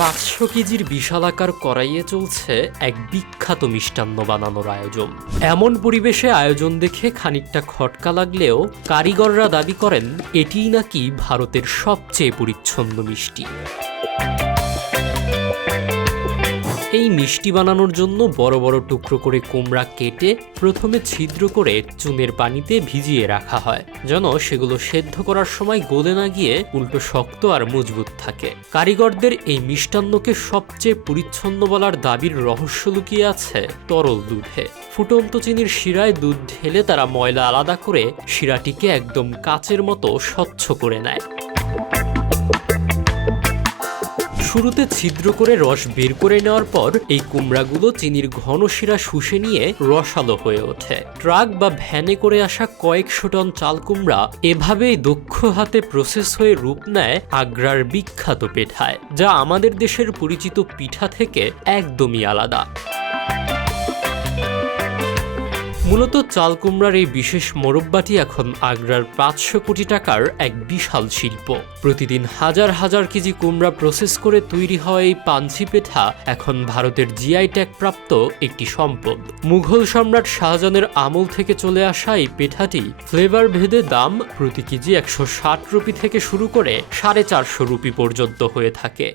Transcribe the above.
500 কেজির বিশালাকার কড়াইয়ে চলছে এক বিখ্যাত মিষ্টান্ন বানানোর আয়োজন। এমন পরিবেশে আয়োজন দেখে খানিকটা খটকা লাগলেও কারিগররা দাবি করেন এটিই নাকি ভারতের সবচেয়ে পরিচ্ছন্ন মিষ্টি। এই মিষ্টি বানানোর জন্য বড় বড় টুকরো করে কুমড়া কেটে প্রথমে ছিদ্র করে চুনের পানিতে ভিজিয়ে রাখা হয়, যেন সেগুলো সেদ্ধ করার সময় গলে না গিয়ে উল্টো শক্ত আর মজবুত থাকে। কারিগরদের এই মিষ্টান্নকে সবচেয়ে পরিচ্ছন্ন বলার দাবির রহস্য লুকিয়ে আছে তরল দুধে। ফুটন্ত চিনির শিরায় দুধ ঢেলে তারা ময়লা আলাদা করে শিরাটিকে একদম কাচের মতো স্বচ্ছ করে নেয়। শুরুতে ছিদ্র করে রস বের করে নেওয়ার পর এই কুমড়াগুলো চিনির ঘন শিরা শুষে নিয়ে রসালো হয়ে ওঠে। ট্রাক বা ভ্যানে করে আসা কয়েকশো টন চাল কুমড়া এভাবেই দক্ষ হাতে প্রসেস হয়ে রূপ নেয় আগ্রার বিখ্যাত পেঠায়, যা আমাদের দেশের পরিচিত পিঠা থেকে একদমই আলাদা। মূলত চাল কুমড়ার এই বিশেষ মোরব্বাটি এখন আগ্রার 500 কোটি টাকার এক বিশাল শিল্প। প্রতিদিন হাজার হাজার কেজি কুমড়া প্রসেস করে তৈরি হওয়া এই পাঞ্ছি পেঠা এখন ভারতের জিআই ট্যাগ প্রাপ্ত একটি সম্পদ। মুঘল সম্রাট শাহজাহানের আমল থেকে চলে আসা এই পেঠাটি ফ্লেভার ভেদে দাম প্রতি কেজি 160 রুপি থেকে শুরু করে 450 রুপি পর্যন্ত হয়ে থাকে।